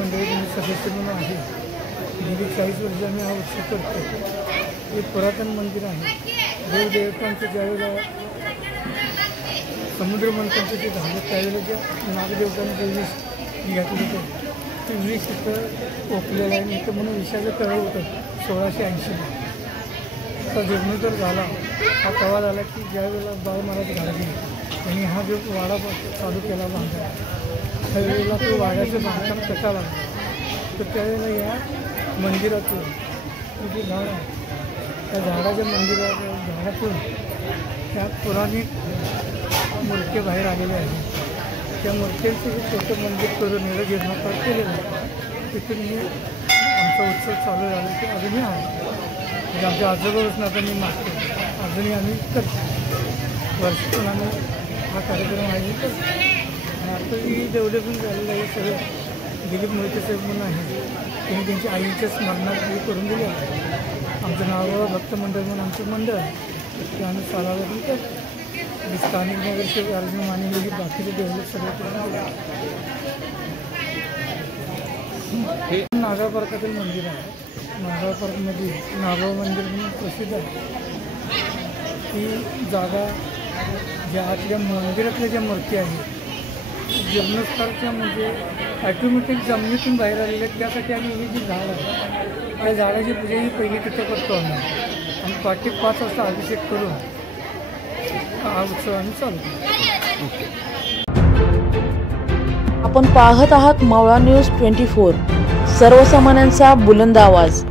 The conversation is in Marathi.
मंडळी सदस्य म्हणून आहे. गेली 40 वर्ष आम्ही हा उत्सव करतो. हे पुरातन मंदिर आहे. देवदेवतांचं ज्यावेळेला समुद्र मंथनाचं जे झालं त्यावेळेला ज्या नागदेवतांनी जे विष निघाले होते ते विष इथं ओकलेलं आहे. इथं म्हणून विषाचं तळं होतं 1680ला. आता जीर्णोद्धार झाला. हा तवा झाला की ज्यावेळेला बाळ महाराज घालले त्यांनी हा जो वाडा चालू केला बांधायला, त्यावेळेला तो वाड्याचं बांधकाम कसा लागला तर त्यावेळेला या मंदिरातून जे झाड आहे त्या झाडाच्या झाडातून त्या पुराणिक मूर्त्या बाहेर आलेल्या आहेत. त्या मूर्त्यांचं छोटं मंदिर करून याला जीर्णोद्धार केलेलं आहे. तिथून मी आमचा उत्सव चालू झाला की अजूनही आहे. म्हणजे आमच्या आजोबापासून आता मी मागतो अजूनही आम्ही करतो. वर्षातून आम्ही हा कार्यक्रम आयोजित करतो. आणि आताही डेव्हलपमेंट झालेलं आहे. सगळं दिलीप मोहिते साहेब म्हणून आहे, त्यांनी त्यांच्या आईच्या स्मरणात करून दिले आहे. आमचं नाव भक्त मंडळ म्हणून आमचं मंडळ आहे ते आम्ही चालवलं करतो. स्थानिक नगरसेवक अर्जुन मानेली बाकीचे डेव्हलप सगळं करून दिलं. हे नागाव पार्कातील मंदिर आहे. नागाव पार्कमध्ये नागाव मंदिर म्हणून प्रसिद्ध आहे. ही जागा ज्या आतल्या मंदिरातल्या ज्या मूर्ती आहेत जीर्णोद्धारच्या म्हणजे ॲटोमॅटिक जमिनीतून बाहेर आलेल्या त्यासाठी आम्ही ही जी झाड आहे त्या झाडाची पूजा ही पहिली तिथं करतो आम्ही. आणि पहाटे 5 वाजता अभिषेक करून हा उत्सव आम्ही चालू करतो. आपण पाहत आहात मावळा न्यूज 24, सर्वसामान्यांचा बुलंद आवाज.